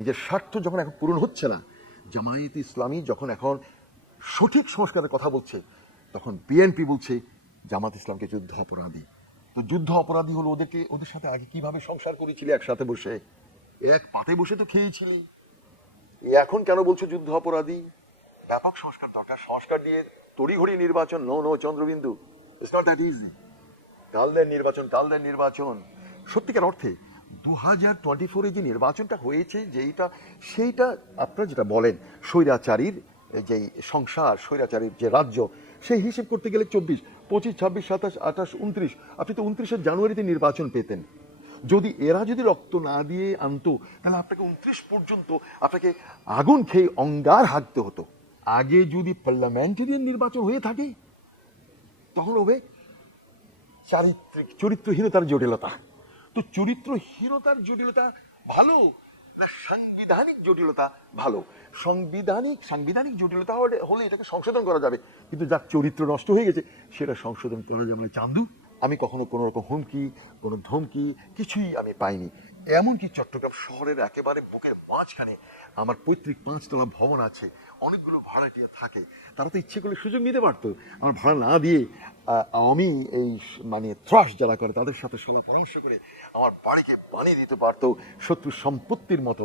নিজের স্বার্থ যখন এখন পূরণ হচ্ছে না, জামায়াত ইসলামী যখন এখন সঠিক সংস্কারের কথা বলছে, তখন বিএনপি বলছে জামাত ইসলামকে যুদ্ধ অপরাধী। তো যুদ্ধ অপরাধী হলো ওদেরকে, ওদের সাথে আগে কীভাবে সংসার করেছিলি একসাথে বসে? এক পাতে বসে তো খেয়েছিলি। এখন কেন বলছো যুদ্ধ অপরাধী? ব্যাপক সংস্কার দরকার। সংস্কার দিয়ে তড়িঘড়ি নির্বাচন। নো নো, চন্দ্রবিন্দু। ইটস নট দ্যাট ইজি কালদের নির্বাচন কালদের নির্বাচন। সত্যিকার অর্থে দু হাজার টোয়েন্টি ফোরে যে নির্বাচনটা হয়েছে, যেইটা, সেইটা আপনারা যেটা বলেন, স্বৈরাচারীর যে সংসার, স্বৈরাচারীর যে রাজ্য, সেই হিসেব করতে গেলে চব্বিশ, পঁচিশ, ছাব্বিশ, সাতাশ, আঠাশ, উনত্রিশ, আপনি তো উনত্রিশে জানুয়ারিতে নির্বাচন পেতেন। যদি এরা যদি রক্ত না দিয়ে আনতো, তাহলে আপনাকে উনত্রিশ পর্যন্ত আপনাকে আগুন খেয়ে অঙ্গার হাঁকতে হতো। আগে যদি পার্লামেন্টারিয়ান নির্বাচন হয়ে থাকে, তখন হবে চারিত্রিক, চরিত্রহীনতার জটিলতা। তো চরিত্রহীনতার জটিলতা ভালো না সাংবিধানিক জটিলতা ভালো? সাংবিধানিক সাংবিধানিক জটিলতা হলে- এটাকে সংশোধন করা যাবে। কিন্তু যার চরিত্র নষ্ট হয়ে গেছে, সেটা সংশোধন করা যাবে না। চান্দু, আমি কখনো কোনো রকম হুমকি, কোনো ধমকি কিছুই আমি পাইনি। এমনকি চট্টগ্রাম শহরের একেবারে বুকের মাঝখানে আমার পৈতৃক পাঁচতলা ভবন আছে, অনেকগুলো ভাড়াটিয়া থাকে। তারা তো ইচ্ছে করলে সুযোগ নিতে পারতো। আমার ভাড়া না দিয়ে আমি এই মানে ত্রাস যারা করে তাদের সাথে সলা পরামর্শ করে আমার বাড়িকে বানিয়ে দিতে পারতো শত্রু সম্পত্তির মতো।